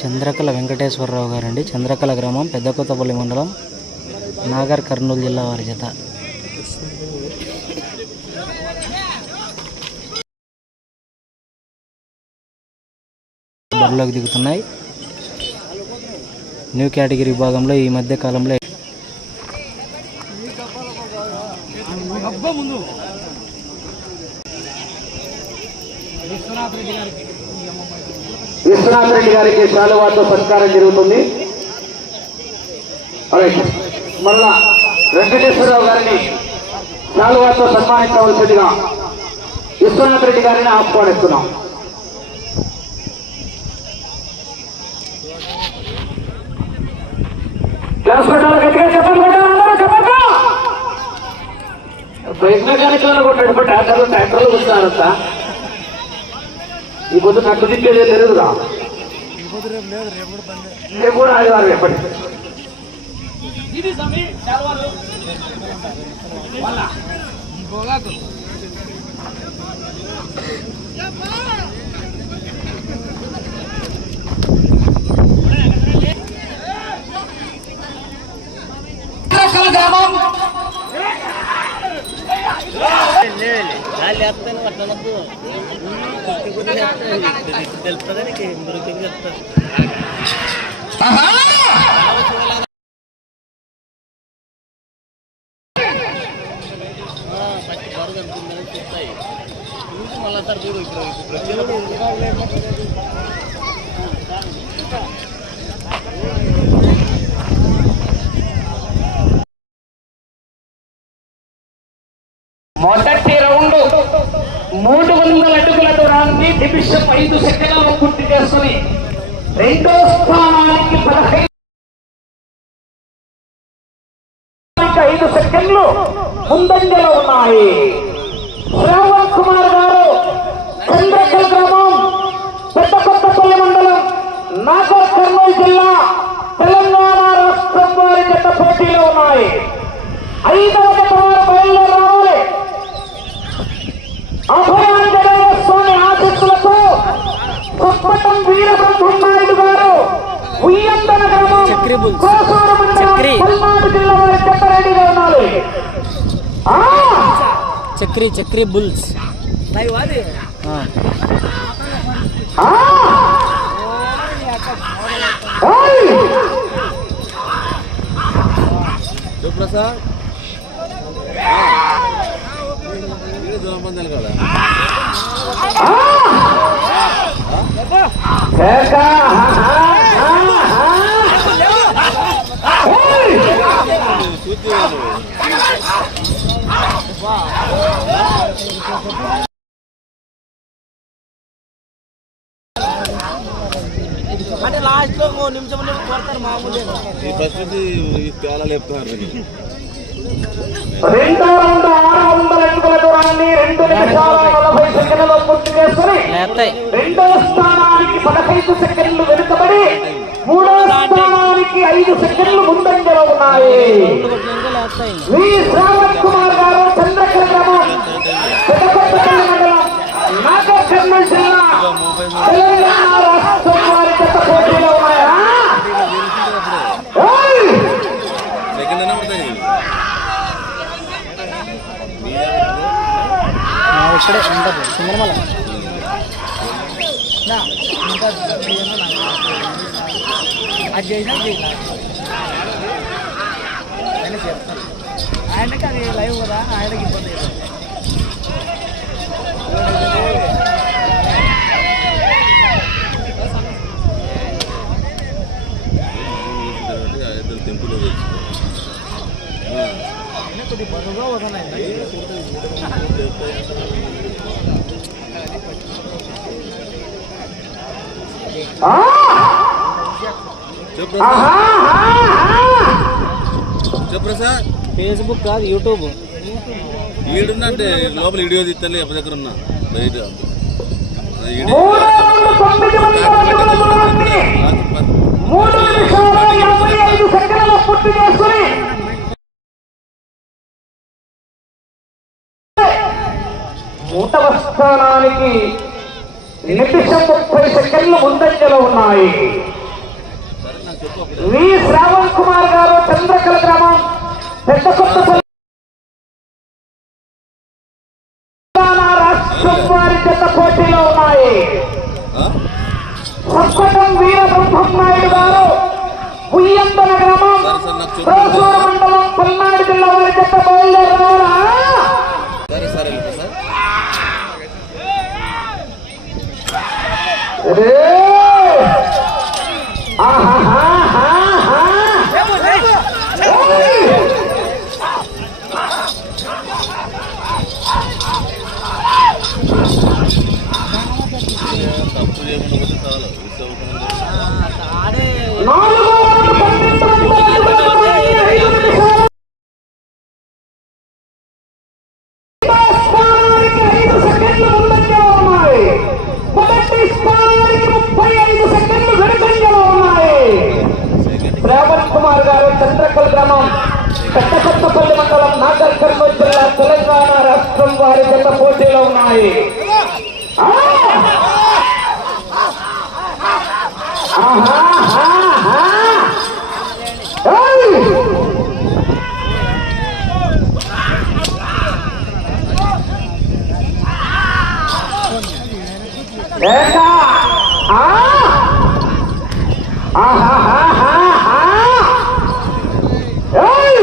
చంద్రకళ వెంకటేశ్వరరావు గారండి. చంద్రకళ గ్రామం పెద్దకొత్తపల్లి మండలం నాగర్ కర్నూలు జిల్లా వారి జత. బరిలోకి దిగుతున్నాయి. న్యూ కేటగిరీ విభాగంలో ఈ మధ్య కాలంలో విశ్వనాథ్ రెడ్డి గారికి విశ్వనాథ రెడ్డి గారికి శాలువాతో సత్కారం జరుగుతుంది. రైట్. మళ్ళా వెంకటేశ్వరరావు గారిని శాలువాతో సన్మానించవలసిందిగా విశ్వనాథ్ రెడ్డి గారిని ఆహ్వానిస్తున్నాం. క్లాస్ గట్టిగా కార్యక్రమాలు కొట్టాడు బట్ ట్రాక్టర్లు ట్రాక్టర్లు కూర్చున్నారంతా ఈ పొద్దు నట్టు తిప్పేదే తెలియదురా రేపు కూడా ఆదివారం ఎప్పటి గ్రామం మొదటి రౌండ్ మూడు వందల అడుగుల దూరాన్ని నిమిషం ఐదు సెకండ్లు పూర్తి చేసుకుని రెండో స్థానానికి పదహైదు ఐదు సెకండ్లు ముందంజలో ఉన్నాయి శ్రావణ్ కుమార్ గారు చంద్రకల్ గ్రామం పెద్ద కొత్తపల్లి మండలం నాగర్ కర్నూలు జిల్లా తెలంగాణ రాష్ట్రం వారి జత పోటీలో ఉన్నాయి ఐదవ జత వారు బయలుదేరి రావాలి అభయాంజనేయ స్వామి ఆశీస్సులతో పుష్పటం వీరబ్రహ్మనాయుడు గారు ఉయ్యంతన గ్రామం. కోసూరు మండలం. పల్నాడు జిల్లా వారి చెప్పరెడ్డిగా ఆ! చక్రి చక్రి బుల్స్ ఆ. ఆ! ఓయ్! ప్రసాద్ దూరం పందాలు కదా అంటే లాస్ట్లో నిమిషం కొడతారు మామూలు ఈ పరిస్థితి ఈ తేలా లేపుతున్నారు రెండో దూరాన్ని రెండు నిమిషాల నలభై సెకండ్లలో పూర్తి చేసుకుని రెండో స్థానానికి పదహైదు సెకండ్లు వెనుకబడి మూడో స్థానానికి ఐదు సెకండ్లు ముందంజలో ఉన్నాయి. వి శ్రావణ్ కుమార్ గారు చంద్రకల గ్రామం మండలం నాగర్ కర్నూలు జిల్లా తెలంగాణ రాష్ట్రం వారి చెత్త పోటీలో ఇక్కడే ఉండదు. సింగనమల అది చేసినా ఆయనకి అది లైవ్ కదా ఆయనకి ఇబ్బంది తెంపులో కొద్ది బరువుగా వదలండి. ఆ! చెప్పు ఆహా! ఆహా! చెప్పు ప్రసాద్ ఫేస్బుక్ కాదు యూట్యూబ్ ఈడున్నంటే లోపల వీడియో తీస్తాను ఎప్పటి దగ్గర ఉన్నా బయట మూడవ స్థానానికి నిమిషం ముప్పై సెకండ్లు ముందంజలో ఉన్నాయి. వి శ్రావణ్ కుమార్ గారు చంద్రకల గ్రామం పెద్ద కొత్త రాష్ట్రం వారి జత పోటీలో ఉన్నాయి. ఆ? సంపటం వీర బ్రహ్మనాయుడు గారు ఉయ్యంతన గ్రామం సరే మండలం పల్నాడు జిల్లా వారి జత బయలుదేరారా సరే సరే వెళ్తా రాష్ట్రం వారి జత పోటీలో ఉన్నాయి ఆ! ఆహా, ఆహా, ఆహా. ఏయ్! ఏకా? ఆ! ఆహాహాహాహా! ఏయ్!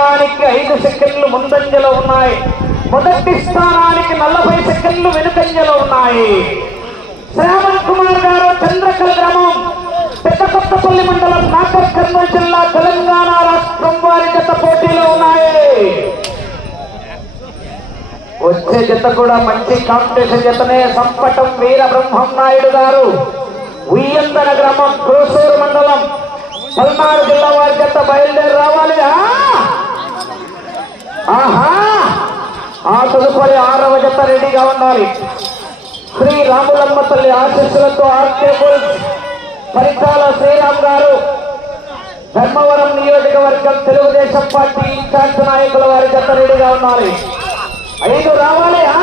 స్థానానికి ఐదు సెకండ్లు ముందంజలో ఉన్నాయి. మొదటి స్థానానికి నలభై సెకండ్లు వెనుకంజలో ఉన్నాయి. శ్రావణ్ కుమార్ గారు చంద్రకల గ్రామం పెద్దకొత్తపల్లి మండలం నాగర్ కర్నూలు జిల్లా తెలంగాణ రాష్ట్రం వారి జత పోటీలో ఉన్నాయి. వచ్చే జత కూడా మంచి కాంపిటీషన్ జతనే. సంపటం వీర బ్రహ్మం నాయుడు గారు ఉయ్యందన గ్రామం కోసూరు మండలం పల్నాడు జిల్లా వారి జత బయలుదేరి రావాలి. ఆహా! ఆ తదుపరి ఆరవ జత రెడీగా ఉండాలి. శ్రీ రాములమ్మ తల్లి ఆశీస్సులతో ఆర్కేపుల్ బుల్స్ శ్రీరామ్ గారు ధర్మవరం నియోజకవర్గం తెలుగుదేశం పార్టీ ఇన్ఛార్జ్ నాయకుల వారి జత రెడీగా ఉన్నారు ఐదు రావాలి. ఆ!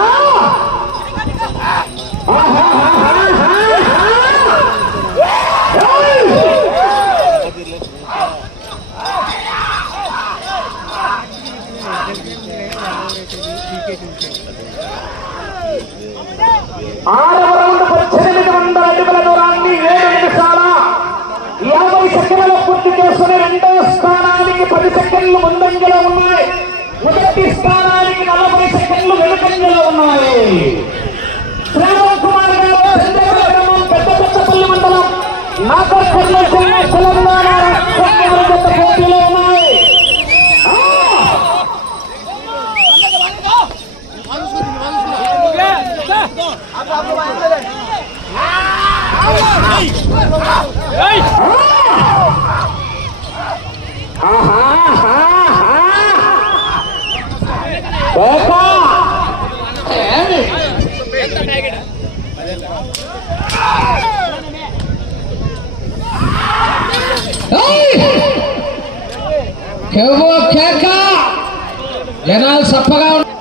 ఏకా! కేవో కేక జనాలు సప్పగా ఉన్న-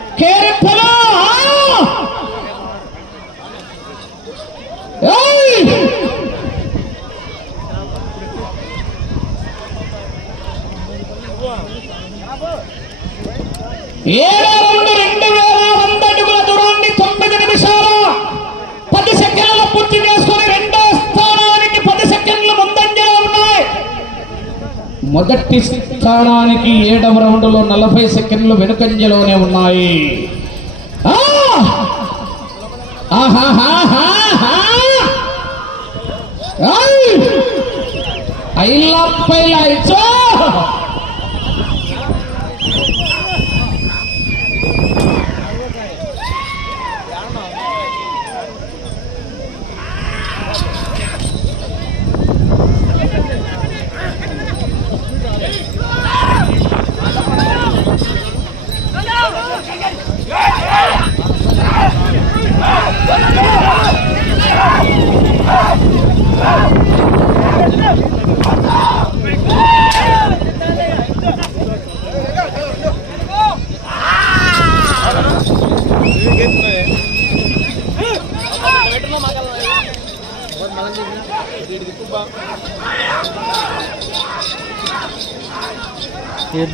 ఏడో రెండు రెండు వేల వంద అడుగుల దూరాన్ని తొమ్మిది నిమిషాలు పది సెకండ్లు పూర్తి చేసుకుని రెండో స్థానానికి పది సెకండ్లు ముందంజలో ఉన్నాయి. మొదటి స్థానానికి ఏడవ రౌండ్లో నలభై సెకండ్లు వెనుకంజలోనే ఉన్నాయి ఐ లవ్ పై లైట్స్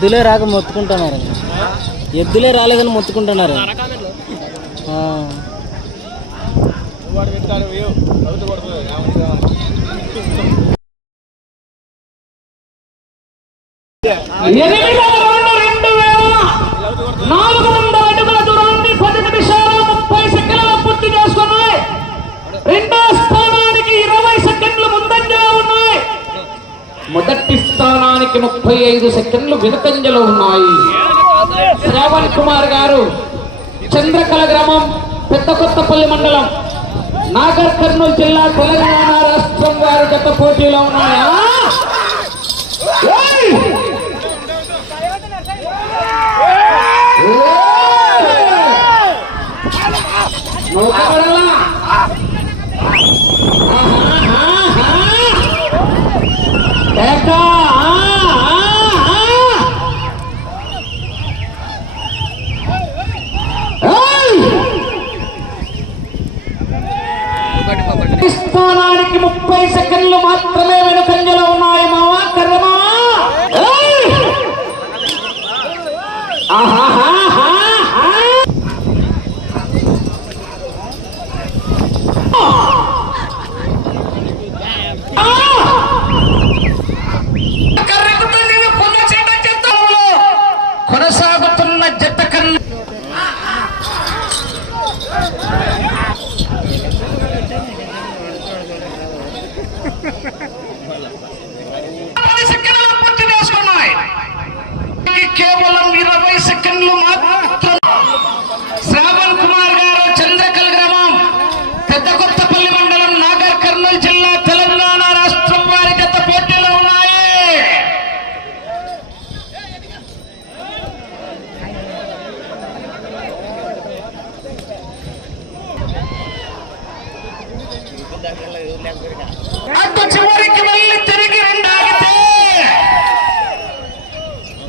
ఎద్దులే రాక మొత్తుకుంటున్నారు. ఎద్దులే రాలేదని మొత్తుకుంటున్నారు. స్థానానికి ముప్పై ఐదు సెకండ్లు వినతంజలు ఉన్నాయి. శ్రావణ్ కుమార్ గారు చంద్రకల గ్రామం పెద్ద కొత్తపల్లి మండలం నాగర్ కర్నూలు జిల్లా తెలంగాణ రాష్ట్రం వారి గత పోటీలో ఉన్నాయా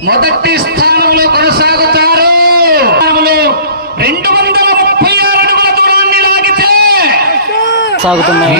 మొదటి స్థానంలో కొనసాగుతారు. రెండు వందల ముప్పై ఆరు అడుగుల దూరాన్ని లాగితే సాగుతున్నాయి